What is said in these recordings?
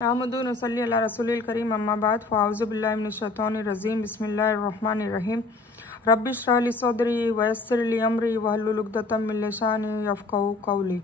नहमदुहु व नसल्ली अला रसूलिल करीम अम्मा बाद फ़अऊज़ु बिल्लाहि मिनश शैतानिर रजीम बिस्मिल्लाहिर रहमानिर रहीम रब्बि इश्रह ली सदरी व यस्सिर ली अमरी वहलुल उक़दतम मिन लिसानी यफ़क़हू क़ौली।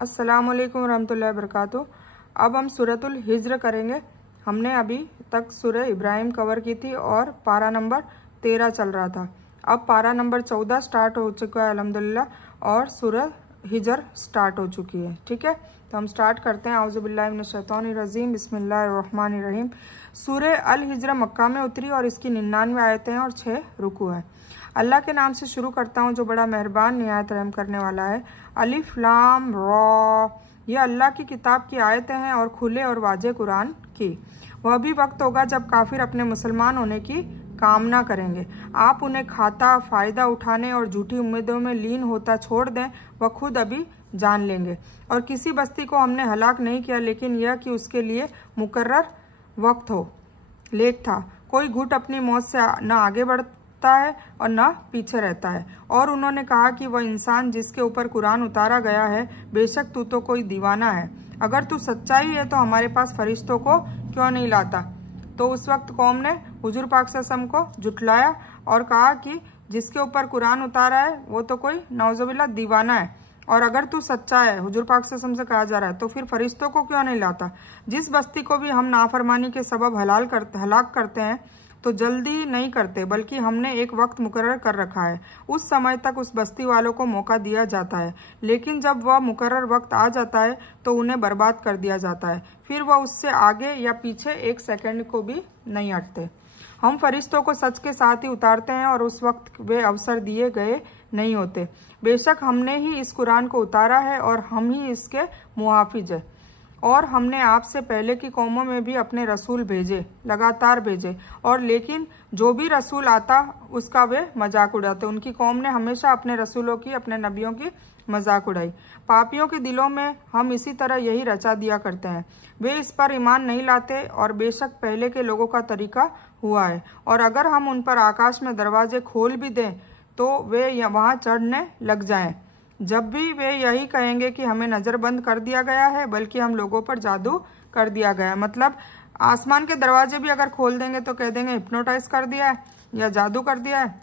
अस्सलामु अलैकुम रहमतुल्लाहि व बरकातुहू। अब हम सूरतुल हिज्र करेंगे। हमने अभी तक सूरह इब्राहिम कवर की थी और पारा नंबर 13 चल रहा था। अब पारा नंबर 14 स्टार्ट हो चुका है अल्हम्दुलिल्लाह और सूरह हिज्र स्टार्ट हो चुकी है। ठीक है, तो हम स्टार्ट करते हैं। आउज़ु बिल्लाहि मिनश शैतानिर रजीम बिस्मिल्लाहिर रहमानिर रहीम। सूरह अल हिज्र मक्का में उतरी और इसकी 99 आयतें हैं और 6 रुकू है। अल्लाह के नाम से शुरू करता हूँ जो बड़ा मेहरबान निहायत रहम करने वाला है। अलिफ लाम रॉ, ये अल्लाह की किताब की आयतें हैं और खुले और वाज़े कुरान की। वह भी वक्त होगा जब काफिर अपने मुसलमान होने की कामना करेंगे, आप उन्हें खाता फ़ायदा उठाने और झूठी उम्मीदों में लीन होता छोड़ दें, वह खुद अभी जान लेंगे। और किसी बस्ती को हमने हलाक नहीं किया लेकिन यह कि उसके लिए मुकर्रर वक्त हो लेख था। कोई घुट अपनी मौत से न आगे बढ़ता है और न पीछे रहता है। और उन्होंने कहा कि वह इंसान जिसके ऊपर कुरान उतारा गया है, बेशक तू तो कोई दीवाना है। अगर तू सच्चाई है तो हमारे पास फरिश्तों को क्यों नहीं लाता। तो उस वक्त कौम ने हुजूर पाक सल्लल्लाहु अलैहि वसल्लम को जुटलाया और कहा कि जिसके ऊपर कुरान उतारा है वो तो कोई नौजुबिल्ला दीवाना है। और अगर तू सच्चा है, हुजूर पाक सल्लल्लाहु अलैहि वसल्लम से कहा जा रहा है, तो फिर फरिश्तों को क्यों नहीं लाता। जिस बस्ती को भी हम नाफरमानी के सबब हलाक करते हैं तो जल्दी नहीं करते, बल्कि हमने एक वक्त मुकर्रर कर रखा है। उस समय तक उस बस्ती वालों को मौका दिया जाता है, लेकिन जब वह मुकर्रर वक्त आ जाता है तो उन्हें बर्बाद कर दिया जाता है। फिर वह उससे आगे या पीछे एक सेकंड को भी नहीं हटते। हम फरिश्तों को सच के साथ ही उतारते हैं और उस वक्त वे अवसर दिए गए नहीं होते। बेशक हमने ही इस कुरान को उतारा है और हम ही इसके मुहाफिज हैं। और हमने आपसे पहले की कौमों में भी अपने रसूल भेजे, लगातार भेजे, और लेकिन जो भी रसूल आता उसका वे मजाक उड़ाते। उनकी कौम ने हमेशा अपने रसूलों की, अपने नबियों की मजाक उड़ाई। पापियों के दिलों में हम इसी तरह यही रचा दिया करते हैं। वे इस पर ईमान नहीं लाते और बेशक पहले के लोगों का तरीका हुआ है। और अगर हम उन पर आकाश में दरवाजे खोल भी दें तो वे वहां चढ़ने लग जाएं। जब भी वे यही कहेंगे कि हमें नज़रबंद कर दिया गया है, बल्कि हम लोगों पर जादू कर दिया गया है। मतलब आसमान के दरवाजे भी अगर खोल देंगे तो कह देंगे हिप्नोटाइज कर दिया है या जादू कर दिया है,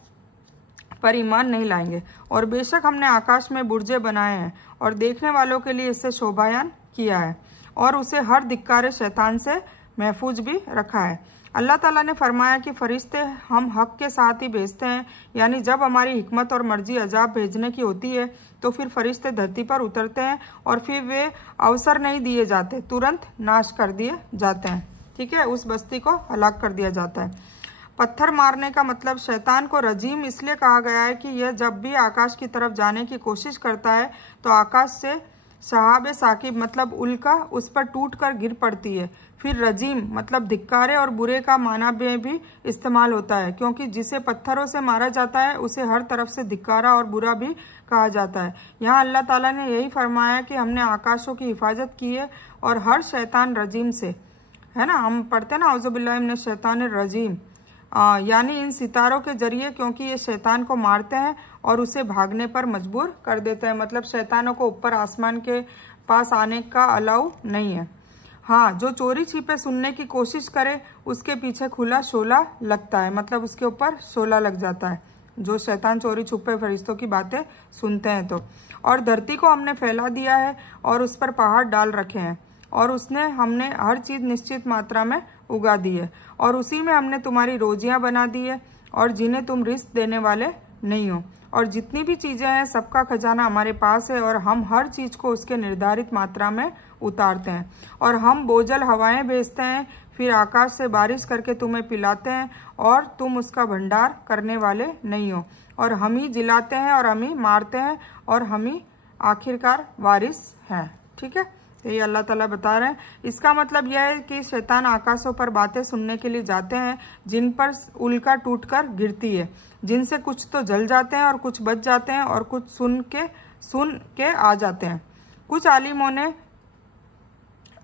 पर ईमान नहीं लाएंगे। और बेशक हमने आकाश में बुर्जे बनाए हैं और देखने वालों के लिए इससे शोभायान किया है और उसे हर धिक्कारे शैतान से महफूज भी रखा है। अल्लाह ताला ने फरमाया कि फरिश्ते हम हक के साथ ही भेजते हैं, यानी जब हमारी हिकमत और मर्जी अजाब भेजने की होती है तो फिर फरिश्ते धरती पर उतरते हैं और फिर वे अवसर नहीं दिए जाते, तुरंत नाश कर दिए जाते हैं। ठीक है, उस बस्ती को हलाक कर दिया जाता है। पत्थर मारने का मतलब शैतान को रजीम इसलिए कहा गया है कि यह जब भी आकाश की तरफ जाने की कोशिश करता है तो आकाश से शहाब साकिब मतलब उल्का उस पर टूट कर गिर पड़ती है। फिर रजीम मतलब धिक्कारे और बुरे का माना में भी इस्तेमाल होता है, क्योंकि जिसे पत्थरों से मारा जाता है उसे हर तरफ से धिक्कारा और बुरा भी कहा जाता है। यहाँ अल्लाह ताला ने यही फरमाया कि हमने आकाशों की हिफाजत की है और हर शैतान रजीम से, है ना, हम पढ़ते हैं ना औज़ु बिल्लाहि मिनश शैतानिर रजीम, यानी इन सितारों के जरिए, क्योंकि ये शैतान को मारते हैं और उसे भागने पर मजबूर कर देते हैं। मतलब शैतानों को ऊपर आसमान के पास आने का अलाउ नहीं है। हाँ, जो चोरी छिपे सुनने की कोशिश करे उसके पीछे खुला शोला लगता है, मतलब उसके ऊपर शोला लग जाता है जो शैतान चोरी छुपे फरिश्तों की बातें सुनते हैं तो। और धरती को हमने फैला दिया है और उस पर पहाड़ डाल रखे हैं और हमने हर चीज निश्चित मात्रा में उगा दी है और उसी में हमने तुम्हारी रोजियां बना दी है और जिन्हें तुम रिस्क देने वाले नहीं हो। और जितनी भी चीजें हैं सबका खजाना हमारे पास है और हम हर चीज को उसके निर्धारित मात्रा में उतारते हैं। और हम बोझल हवाएं भेजते हैं, फिर आकाश से बारिश करके तुम्हें पिलाते हैं और तुम उसका भंडार करने वाले नहीं हो। और हम ही जिलाते हैं और हम ही मारते हैं और हम ही आखिरकार वारिस हैं। ठीक है, तो ये अल्लाह ताला बता रहे हैं। इसका मतलब यह है कि शैतान आकाशों पर बातें सुनने के लिए जाते हैं जिन पर उल्का टूटकर गिरती है, जिनसे कुछ तो जल जाते हैं और कुछ बच जाते हैं और कुछ सुन के आ जाते हैं। कुछ आलिमों ने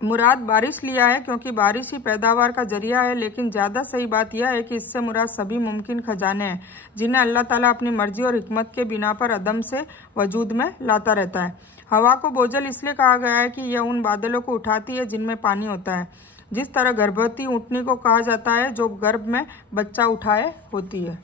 मुराद बारिश लिया है क्योंकि बारिश ही पैदावार का जरिया है, लेकिन ज़्यादा सही बात यह है कि इससे मुराद सभी मुमकिन खजाने हैं जिन्हें अल्लाह ताला अपनी मर्जी और हिकमत के बिना पर अदम से वजूद में लाता रहता है। हवा को बोझल इसलिए कहा गया है कि यह उन बादलों को उठाती है जिनमें पानी होता है, जिस तरह गर्भवती ऊँटनी को कहा जाता है जो गर्भ में बच्चा उठाए होती है।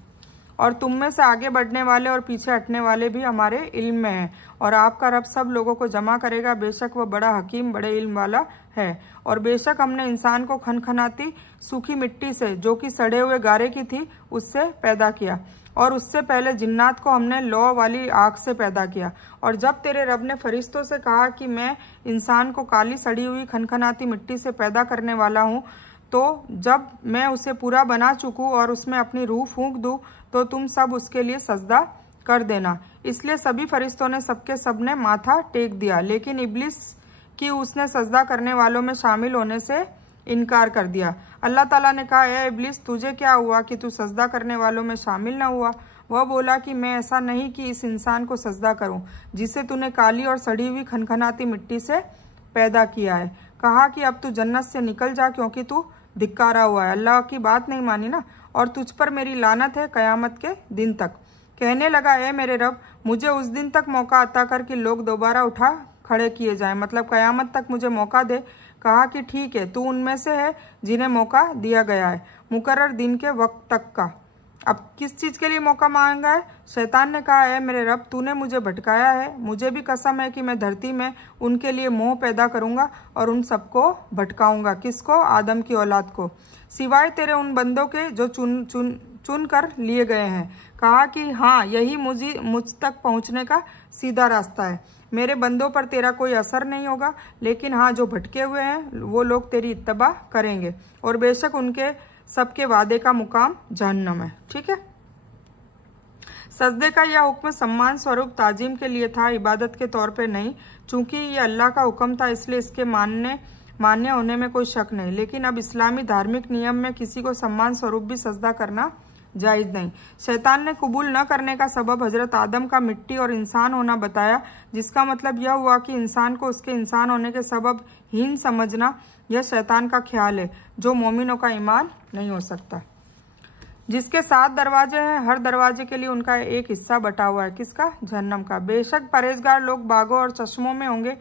और तुम में से आगे बढ़ने वाले और पीछे हटने वाले भी हमारे इल्म में हैं, और आपका रब सब लोगों को जमा करेगा। बेशक वह बड़ा हकीम, बड़े इल्म वाला है। और बेशक हमने इंसान को खनखनाती सूखी मिट्टी से, जो कि सड़े हुए गारे की थी, उससे पैदा किया, और उससे पहले जिन्नात को हमने लौ वाली आग से पैदा किया। और जब तेरे रब ने फरिश्तों से कहा कि मैं इंसान को काली सड़ी हुई खनखनाती मिट्टी से पैदा करने वाला हूँ, तो जब मैं उसे पूरा बना चुकूँ और उसमें अपनी रूह फूंक दूँ, तो तुम सब उसके लिए सजदा कर देना। इसलिए सभी फरिश्तों ने सबके सब ने माथा टेक दिया, लेकिन इब्लिस की उसने सजदा करने वालों में शामिल होने से इनकार कर दिया। अल्लाह ताला ने कहा, ए इब्लिस, तुझे क्या हुआ कि तू सजदा करने वालों में शामिल न हुआ? वह बोला कि मैं ऐसा नहीं कि इस इंसान को सजदा करूं जिसे तूने काली और सड़ी हुई खनखनाती मिट्टी से पैदा किया है। कहा कि अब तू जन्नत से निकल जा, क्योंकि तू धिक्कारा हुआ है, अल्लाह की बात नहीं मानी ना, और तुझ पर मेरी लानत है कयामत के दिन तक। कहने लगा, ए मेरे रब, मुझे उस दिन तक मौका अता कर कि लोग दोबारा उठा खड़े किए जाएं, मतलब कयामत तक मुझे मौका दे। कहा कि ठीक है, तू उनमें से है जिन्हें मौका दिया गया है मुकर्रर दिन के वक्त तक का। अब किस चीज़ के लिए मौका मांगा है? शैतान ने कहा, है मेरे रब, तूने मुझे भटकाया है, मुझे भी कसम है कि मैं धरती में उनके लिए मोह पैदा करूंगा और उन सबको भटकाऊंगा। किसको? आदम की औलाद को, सिवाय तेरे उन बंदों के जो चुन कर लिए गए हैं। कहा कि हाँ, यही मुझ तक पहुंचने का सीधा रास्ता है। मेरे बंदों पर तेरा कोई असर नहीं होगा, लेकिन हाँ, जो भटके हुए हैं वो लोग तेरी इत्तबा करेंगे, और बेशक उनके सबके वादे का मुकाम जहन्नम है। ठीक है। सजदे का यह हुक्म सम्मान स्वरूप ताजीम के लिए था, इबादत के तौर पे नहीं। चूंकि यह अल्लाह का हुक्म था, इसलिए इसके मान्य होने में कोई शक नहीं। लेकिन अब इस्लामी धार्मिक नियम में किसी को सम्मान स्वरूप भी सजदा करना जायज नहीं। शैतान ने कबूल न करने का सबब हजरत आदम का मिट्टी और इंसान होना बताया, जिसका मतलब यह हुआ कि इंसान को उसके इंसान होने के सबब हीन समझना यह शैतान का ख्याल है, जो मोमिनों का ईमान नहीं हो सकता। जिसके 7 दरवाजे हैं, हर दरवाजे के लिए उनका एक हिस्सा बटा हुआ है। किसका? जहन्नम का। बेशक परहेजगार लोग बागों और चश्मों में होंगे,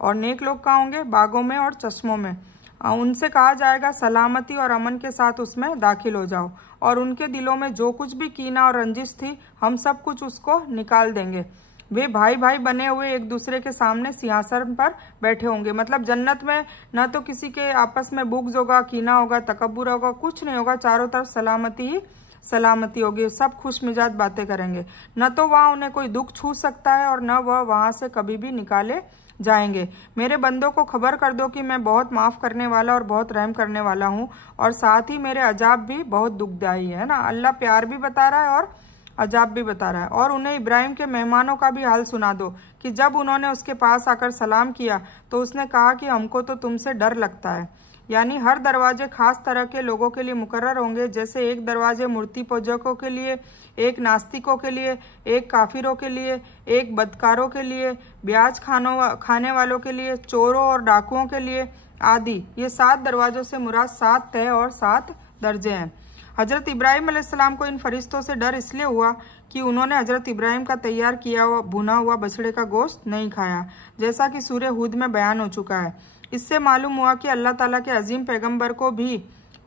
और नेक लोग कहाँ होंगे? बागों में और चश्मों में। उनसे कहा जाएगा, सलामती और अमन के साथ उसमें दाखिल हो जाओ, और उनके दिलों में जो कुछ भी कीना और रंजिश थी, हम सब कुछ उसको निकाल देंगे। वे भाई भाई बने हुए एक दूसरे के सामने सिंहासन पर बैठे होंगे। मतलब जन्नत में न तो किसी के आपस में बुग़्ज़ होगा, कीना होगा, तकब्बुर होगा, कुछ नहीं होगा। चारों तरफ सलामती ही सलामती होगी। सब खुश मिजाज बातें करेंगे। न तो वहाँ उन्हें कोई दुख छू सकता है, और न वह वहाँ से कभी भी निकाले जाएंगे। मेरे बंदों को खबर कर दो कि मैं बहुत माफ़ करने वाला और बहुत रहम करने वाला हूँ, और साथ ही मेरे अजाब भी बहुत दुखदायी है ना। अल्लाह प्यार भी बता रहा है और अजाब भी बता रहा है। और उन्हें इब्राहिम के मेहमानों का भी हाल सुना दो कि जब उन्होंने उसके पास आकर सलाम किया तो उसने कहा कि हमको तो तुमसे डर लगता है। यानी हर दरवाजे खास तरह के लोगों के लिए मुकर्रर होंगे। जैसे एक दरवाजे मूर्ति पूजकों के लिए, एक नास्तिकों के लिए, एक काफिरों के लिए, एक बदकारों के लिए, ब्याज खाने वालों के लिए, चोरों और डाकुओं के लिए आदि। ये 7 दरवाजों से मुराद 7 तय और 7 दर्जे हैं। हजरत इब्राहिम अलैहिस्सलाम को इन फरिश्तों से डर इसलिए हुआ कि उन्होंने हजरत इब्राहिम का तैयार किया हुआ भुना हुआ बछड़े का गोश्त नहीं खाया, जैसा कि सूरह हूद में बयान हो चुका है। इससे मालूम हुआ कि अल्लाह ताला के अजीम पैगंबर को भी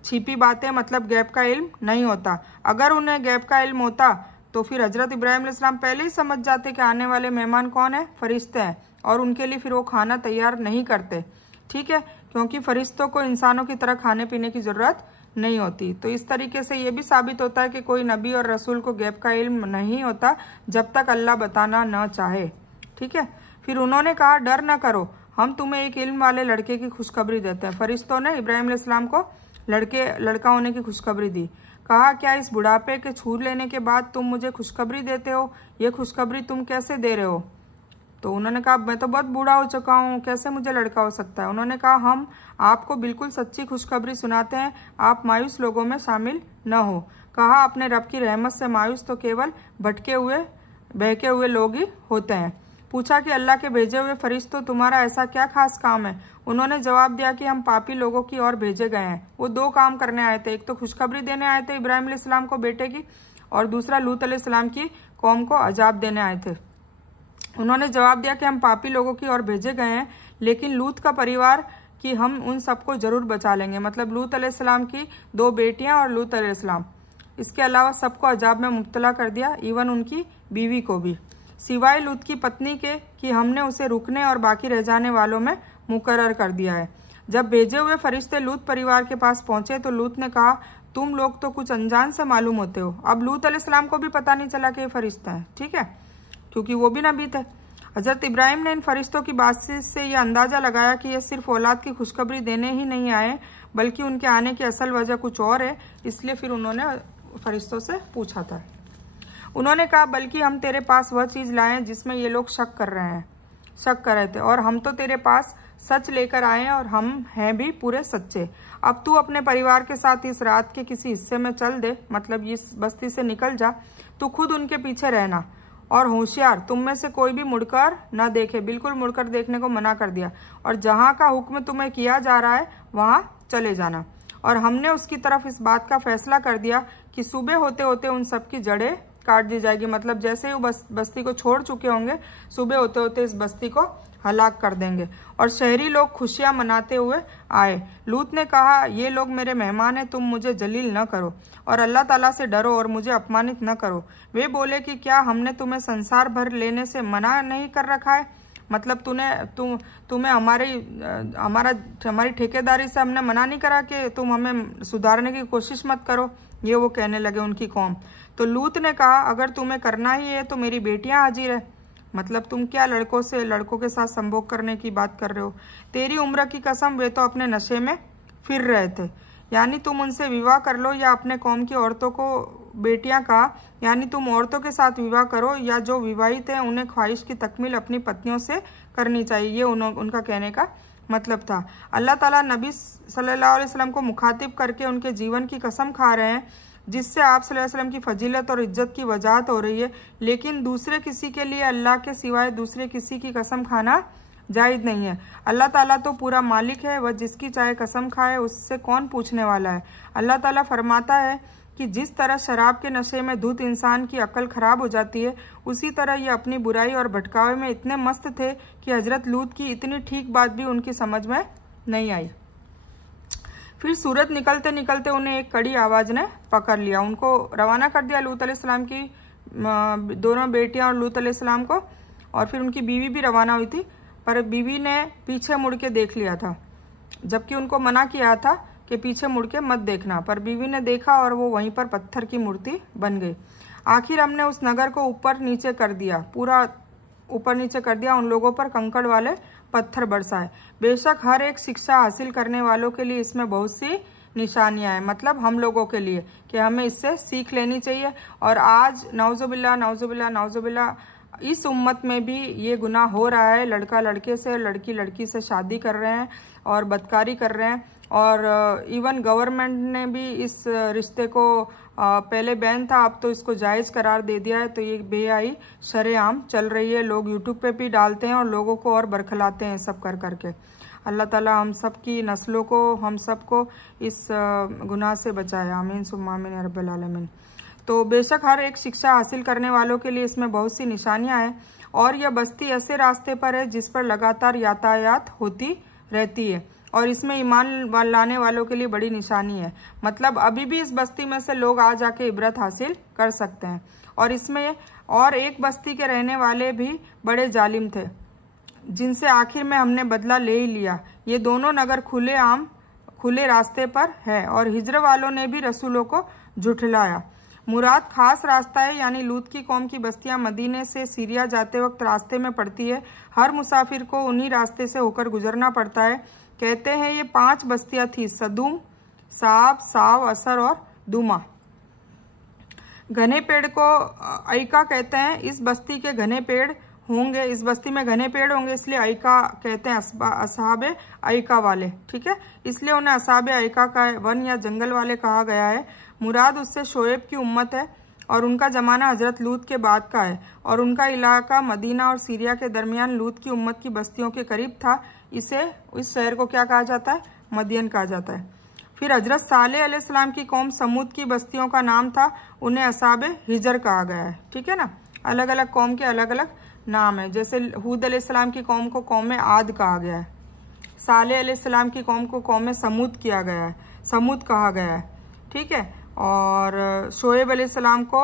छिपी बातें मतलब गैब का इल्म नहीं होता। अगर उन्हें गैब का इल्म होता तो फिर हजरत इब्राहिम अलैहिस्सलाम पहले ही समझ जाते कि आने वाले मेहमान कौन है? फरिश्ते हैं, और उनके लिए फिर वो खाना तैयार नहीं करते। ठीक है, क्योंकि फरिश्तों को इंसानों की तरह खाने पीने की जरूरत नहीं होती। तो इस तरीके से ये भी साबित होता है कि कोई नबी और रसूल को गैब का इल्म नहीं होता जब तक अल्लाह बताना न चाहे। ठीक है। फिर उन्होंने कहा, डर न करो, हम तुम्हें एक इल्म वाले लड़के की खुशखबरी देते हैं। फरिश्तों ने इब्राहिम अलैहिस्सलाम को लड़का होने की खुशखबरी दी। कहा, क्या इस बुढ़ापे के छू लेने के बाद तुम मुझे खुशखबरी देते हो? ये खुशखबरी तुम कैसे दे रहे हो? तो उन्होंने कहा, मैं तो बहुत बूढ़ा हो चुका हूँ, कैसे मुझे लड़का हो सकता है? उन्होंने कहा, हम आपको बिल्कुल सच्ची खुशखबरी सुनाते हैं, आप मायूस लोगों में शामिल न हो। कहा, अपने रब की रहमत से मायूस तो केवल भटके हुए बहके हुए लोग ही होते हैं। पूछा कि अल्लाह के भेजे हुए फरिश्तों, तुम्हारा ऐसा क्या खास काम है? उन्होंने जवाब दिया कि हम पापी लोगों की ओर भेजे गए हैं। वो 2 काम करने आए थे, एक तो खुशखबरी देने आए थे इब्राहिम अलैहिस्सलाम को बेटे की, और दूसरा लूत अलैहिस्सलाम की कौम को अजाब देने आए थे। उन्होंने जवाब दिया कि हम पापी लोगों की ओर भेजे गए हैं, लेकिन लूत का परिवार कि हम उन सबको जरूर बचा लेंगे। मतलब लूत अलैहिस्सलाम की 2 बेटियां और लूत अलैहिस्सलाम, इसके अलावा सबको अजाब में मुब्तला कर दिया, इवन उनकी बीवी को भी, सिवाय लूत की पत्नी के कि हमने उसे रुकने और बाकी रह जाने वालों में मुकर्रर कर दिया है। जब भेजे हुए फरिश्ते लूत परिवार के पास पहुंचे तो लूत ने कहा, तुम लोग तो कुछ अनजान से मालूम होते हो। अब लूत अलैहिस्सलाम को भी पता नहीं चला कि ये फरिश्ता है, ठीक है, क्योंकि वो भी नबी थे। हजरत इब्राहिम ने इन फरिश्तों की बात से यह अंदाजा लगाया कि ये सिर्फ औलाद की खुशखबरी देने ही नहीं आए, बल्कि उनके आने की असल वजह कुछ और है। इसलिए फिर उन्होंने फरिश्तों से पूछा था। उन्होंने कहा, बल्कि हम तेरे पास वह चीज लाए हैं जिसमें ये लोग शक कर रहे थे, और हम तो तेरे पास सच लेकर आए हैं और हम हैं भी पूरे सच्चे। अब तू अपने परिवार के साथ इस रात के किसी हिस्से में चल दे, मतलब इस बस्ती से निकल जा। तू खुद उनके पीछे रहना और होशियार, तुम में से कोई भी मुड़कर न देखे। बिल्कुल मुड़कर देखने को मना कर दिया। और जहां का हुक्म तुम्हें किया जा रहा है वहां चले जाना। और हमने उसकी तरफ इस बात का फैसला कर दिया कि सुबह होते होते उन सबकी जड़ें काट दी जाएगी। मतलब जैसे ही वो बस्ती को छोड़ चुके होंगे, सुबह होते होते इस बस्ती को हलाक कर देंगे। और शहरी लोग खुशियां मनाते हुए आए। लूत ने कहा, ये लोग मेरे मेहमान हैं, तुम मुझे जलील न करो और अल्लाह ताला से डरो और मुझे अपमानित न करो। वे बोले कि क्या हमने तुम्हें संसार भर लेने से मना नहीं कर रखा है? मतलब तुम्हें हमारी ठेकेदारी से हमने मना नहीं करा कि तुम हमें सुधारने की कोशिश मत करो? ये वो कहने लगे उनकी कौम। तो लूत ने कहा, अगर तुम्हें करना ही है तो मेरी बेटियां हाजिर है। मतलब तुम क्या लड़कों के साथ संभोग करने की बात कर रहे हो? तेरी उम्र की कसम, वे तो अपने नशे में फिर रहे थे। यानी तुम उनसे विवाह कर लो, या अपने कौम की औरतों को बेटियां कहा, यानी तुम औरतों के साथ विवाह करो, या जो विवाहित हैं उन्हें ख्वाहिश की तकमील अपनी पत्नियों से करनी चाहिए। ये उनका कहने का मतलब था। अल्लाह ताला नबी सल्लल्लाहु अलैहि वसल्लम को मुखातिब करके उनके जीवन की कसम खा रहे हैं, जिससे आप सल्लल्लाहु अलैहि वसल्लम की फजीलत और इज्जत की वजाहत हो रही है। लेकिन दूसरे किसी के लिए अल्लाह के सिवाय दूसरे किसी की कसम खाना जायज़ नहीं है। अल्लाह ताला तो पूरा मालिक है, वह जिसकी चाहे कसम खाए, उससे कौन पूछने वाला है। अल्लाह ताला फरमाता है कि जिस तरह शराब के नशे में धुत इंसान की अक्ल खराब हो जाती है, उसी तरह ये अपनी बुराई और भटकावे में इतने मस्त थे कि हजरत लूत की इतनी ठीक बात भी उनकी समझ में नहीं आई। फिर सूरज निकलते निकलते उन्हें एक कड़ी आवाज ने पकड़ लिया। उनको रवाना कर दिया, लूत अलैहिस्सलाम की दोनों बेटियां और लूत अलैहिस्सलाम को, और फिर उनकी बीवी भी रवाना हुई थी। पर बीवी ने पीछे मुड़ के देख लिया था, जबकि उनको मना किया था कि पीछे मुड़ के मत देखना। पर बीवी ने देखा और वो वहीं पर पत्थर की मूर्ति बन गई। आखिर हमने उस नगर को ऊपर नीचे कर दिया, पूरा ऊपर नीचे कर दिया, उन लोगों पर कंकड़ वाले पत्थर बरसाए। बेशक हर एक शिक्षा हासिल करने वालों के लिए इसमें बहुत सी निशानियां हैं, मतलब हम लोगों के लिए, कि हमें इससे सीख लेनी चाहिए। और आज नाउजुबिल्ला इस उम्मत में भी ये गुनाह हो रहा है। लड़का लड़के से, लड़की लड़की से शादी कर रहे हैं और बदकारी कर रहे हैं। और इवन गवर्नमेंट ने भी इस रिश्ते को पहले बैन था, अब तो इसको जायज़ करार दे दिया है। तो ये बेहयाई शरेआम चल रही है। लोग यूट्यूब पे भी डालते हैं और लोगों को और बरखलाते हैं सब कर करके। अल्लाह ताला हम सब की नस्लों को, हम सब को इस गुनाह से बचाए। आमीन सुम्मा आमीन या रब्बल आलमीन। तो बेशक हर एक शिक्षा हासिल करने वालों के लिए इसमें बहुत सी निशानियां हैं। और यह बस्ती ऐसे रास्ते पर है जिस पर लगातार यातायात होती रहती है, और इसमें ईमान लाने वालों के लिए बड़ी निशानी है। मतलब अभी भी इस बस्ती में से लोग आ जाके इबरत हासिल कर सकते हैं। और इसमें और एक बस्ती के रहने वाले भी बड़े जालिम थे, जिनसे आखिर में हमने बदला ले ही लिया। ये दोनों नगर खुले रास्ते पर है, और हिजर वालों ने भी रसूलों को झुठलाया। मुराद खास रास्ता है, यानी लूत की कौम की बस्तियां मदीने से सीरिया जाते वक्त रास्ते में पड़ती है। हर मुसाफिर को उन्हीं रास्ते से होकर गुजरना पड़ता है। कहते हैं ये 5 बस्तियां थी, सदूम, साव, असर और दुमा। घने पेड़ को ऐका कहते हैं। इस बस्ती के घने पेड़ होंगे, इस बस्ती में घने पेड़ होंगे, इसलिए ऐका कहते हैं, असहाबे ऐका वाले, ठीक है। इसलिए उन्हें असहाबे ऐका का वन या जंगल वाले कहा गया है। मुराद उससे शोएब की उम्मत है, और उनका जमाना हजरत लूत के बाद का है, और उनका इलाका मदीना और सीरिया के दरमियान लूत की उम्मत की बस्तियों के करीब था। इस शहर को क्या कहा जाता है? मदियन कहा जाता है। फिर हजरत सालेह अलैहिस्सलाम की कौम समूद की बस्तियों का नाम था, उन्हें असहाबे हिजर कहा गया है, ठीक है ना। अलग अलग कौम के अलग अलग नाम है। जैसे हूद अलैहिस्सलाम की कौम को कौम आद कहा गया है, सालेह अलैहिस्सलाम की कौम को कौम समूद किया गया है, समूद कहा गया है, ठीक है। और शोएब अलैहिस्सलाम को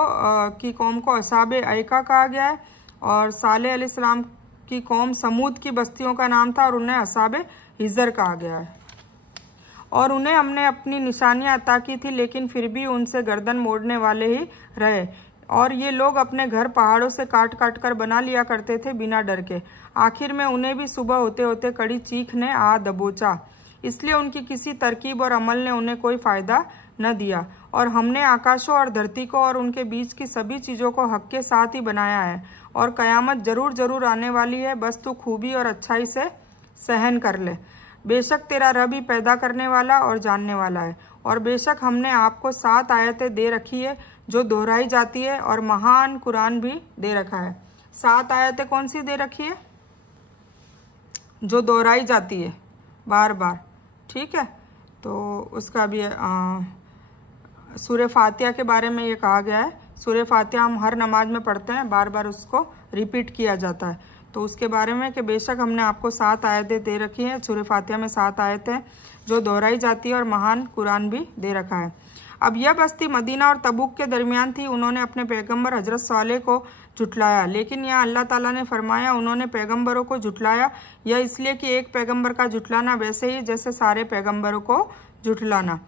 की कौम को असहाब ऐका कहा गया है, और सालेह अलैहिस्सलाम की कौम समूद की बस्तियों का नाम था और उन्हें असहाब हिजर कहा गया है। और उन्हें हमने अपनी निशानियां अता की थी, लेकिन फिर भी उनसे गर्दन मोड़ने वाले ही रहे, और ये लोग अपने घर पहाड़ों से काट काट कर बना लिया करते थे बिना डर के। आखिर में उन्हें भी सुबह होते होते कड़ी चीख ने आ दबोचा, इसलिए उनकी किसी तरकीब और अमल ने उन्हें कोई फायदा न दिया। और हमने आकाशों और धरती को और उनके बीच की सभी चीज़ों को हक के साथ ही बनाया है, और क़यामत जरूर जरूर आने वाली है, बस तू खूबी और अच्छाई से सहन कर ले। बेशक तेरा रब ही पैदा करने वाला और जानने वाला है। और बेशक हमने आपको 7 आयतें दे रखी है जो दोहराई जाती है, और महान कुरान भी दे रखा है। 7 आयतें कौन सी दे रखी है? जो दोहराई जाती है बार बार, ठीक है। तो उसका भी सूरह फातिहा के बारे में ये कहा गया है। सूरह फातिहा हम हर नमाज में पढ़ते हैं, बार बार उसको रिपीट किया जाता है। तो उसके बारे में कि बेशक हमने आपको 7 आयतें दे रखी हैं, सूरह फातिहा में 7 आयतें हैं जो दोहराई जाती है, और महान कुरान भी दे रखा है। अब यह बस्ती मदीना और तबूक के दरमियान थी। उन्होंने अपने पैगंबर हजरत सालेह को झुटलाया, लेकिन यहाँ अल्लाह ताला ने फरमाया उन्होंने पैगंबरों को झुटलाया, यह इसलिए कि एक पैगंबर का झुटलाना वैसे ही जैसे सारे पैगंबरों को झुटलाना।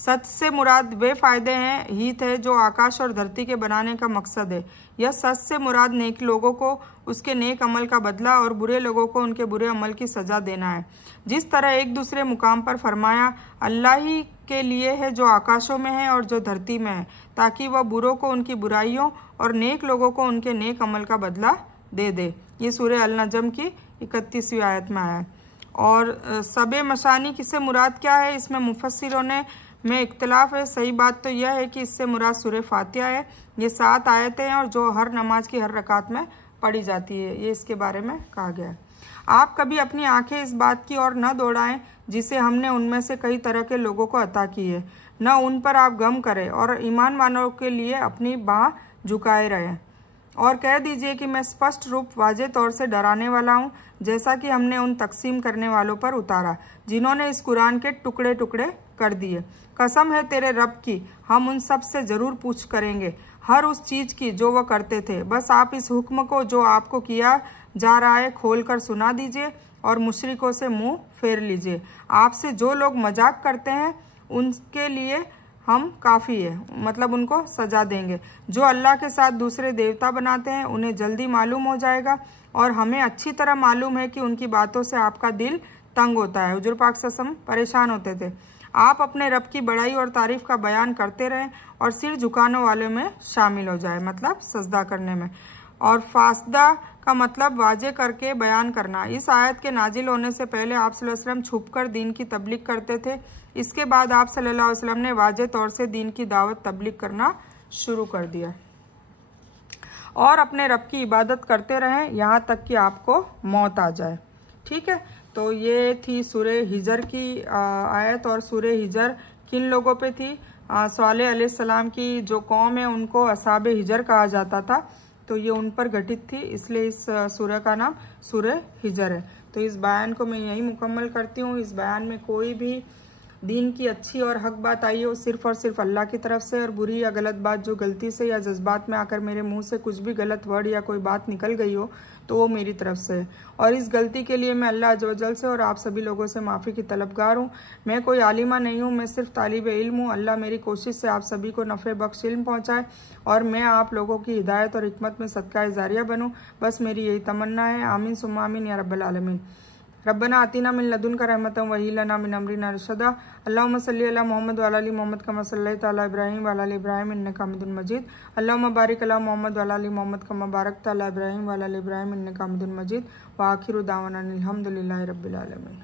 सच से मुराद वे फायदे हैं हित है जो आकाश और धरती के बनाने का मकसद है। यह सच से मुराद नेक लोगों को उसके नेक अमल का बदला और बुरे लोगों को उनके बुरे अमल की सजा देना है। जिस तरह एक दूसरे मुकाम पर फरमाया अल्लाह ही के लिए है जो आकाशों में है और जो धरती में है, ताकि वह बुरों को उनकी बुराइयों और नेक लोगों को उनके नेक अमल का बदला दे दे। ये सूरह अल-नजम की 31वीं आयत में आया है। और सबे मशानी किससे मुराद क्या है, इसमें मुफस्सिरों में इख्तलाफ है। सही बात तो यह है कि इससे मुराद सूरह फातिहा है। ये 7 आयतें हैं और जो हर नमाज की हर रकात में पढ़ी जाती है, ये इसके बारे में कहा गया है। आप कभी अपनी आंखें इस बात की ओर न दौड़ाएं जिसे हमने उनमें से कई तरह के लोगों को अता की है, न उन पर आप गम करें, और ईमान वालों के लिए अपनी बाह झुकाए रहें। और कह दीजिए कि मैं स्पष्ट रूप वाजे तौर से डराने वाला हूँ, जैसा कि हमने उन तकसीम करने वालों पर उतारा जिन्होंने इस कुरान के टुकड़े टुकड़े कर दिए। कसम है तेरे रब की, हम उन सब से जरूर पूछ करेंगे हर उस चीज की जो वह करते थे। बस आप इस हुक्म को जो आपको किया जा रहा है खोल कर सुना दीजिए और मुशरिकों से मुंह फेर लीजिए। आपसे जो लोग मजाक करते हैं उनके लिए हम काफ़ी है, मतलब उनको सजा देंगे। जो अल्लाह के साथ दूसरे देवता बनाते हैं उन्हें जल्दी मालूम हो जाएगा, और हमें अच्छी तरह मालूम है कि उनकी बातों से आपका दिल तंग होता है। हुजूर पाक सल्लल्लाहु अलैहि वसल्लम परेशान होते थे। आप अपने रब की बड़ाई और तारीफ का बयान करते रहें और सिर झुकाने वाले में शामिल हो जाए, मतलब सजदा करने में। और फासदा का मतलब वाजे करके बयान करना। इस आयत के नाजिल होने से पहले आप सल्लल्लाहु अलैहि वसल्लम छुपकर दीन की तबलीग करते थे। इसके बाद आप सल्लल्लाहु अलैहि वसल्लम ने वाजे तौर से दीन की दावत तबलीग करना शुरू कर दिया। और अपने रब की इबादत करते रहें यहाँ तक कि आपको मौत आ जाए, ठीक है। तो ये थी सूरह हिजर की आयत। और सूरह हिजर किन लोगों पे थी? सालेह अलैहिस्सलाम की जो कौम है उनको असहाबे हिजर कहा जाता था, तो ये उन पर घटित थी, इसलिए इस सूरह का नाम सूरह हिजर है। तो इस बयान को मैं यही मुकम्मल करती हूँ। इस बयान में कोई भी दीन की अच्छी और हक बात आई हो सिर्फ और सिर्फ अल्लाह की तरफ से, और बुरी या गलत बात जो गलती से या जज्बात में आकर मेरे मुंह से कुछ भी गलत वर्ड या कोई बात निकल गई हो तो वो मेरी तरफ से है। और इस गलती के लिए मैं अल्लाह अज़्ज़ व जल से और आप सभी लोगों से माफ़ी की तलबगार हूँ। मैं कोई आलिमा नहीं हूँ, मैं सिर्फ तालिब इल्म हूँ। अल्लाह मेरी कोशिश से आप सभी को नफ़े बख्श इल्म पहुँचाए और मैं आप लोगों की हिदायत और हिकमत में सदका जारिया बनूँ। बस मेरी यही तमन्ना है। आमीन सुम्मा आमीन या रब्बल आलमीन। रब्बना आतिना मिन लदुनका रहमतन व हय्यि लना मिन अमरिना रशदा। अल्लाहुम्मा सल्लि अला मोहम्मद व अला आलि मोहम्मद कमा सल्लैता अला इब्राहीम व अला आलि इब्राहीम इन्नका हमीदुम मजीद। अल्लाहुम्मा बारिक अला मोहम्मद व अला आलि मोहम्मद कमा बारकता अला इब्राहीम व अला आलि इब्राहीम इन्नका हमीदुम मजीद। व आखिरु दावाना अनिल हम्दुलिल्लाहि रब्बिल आलमीन।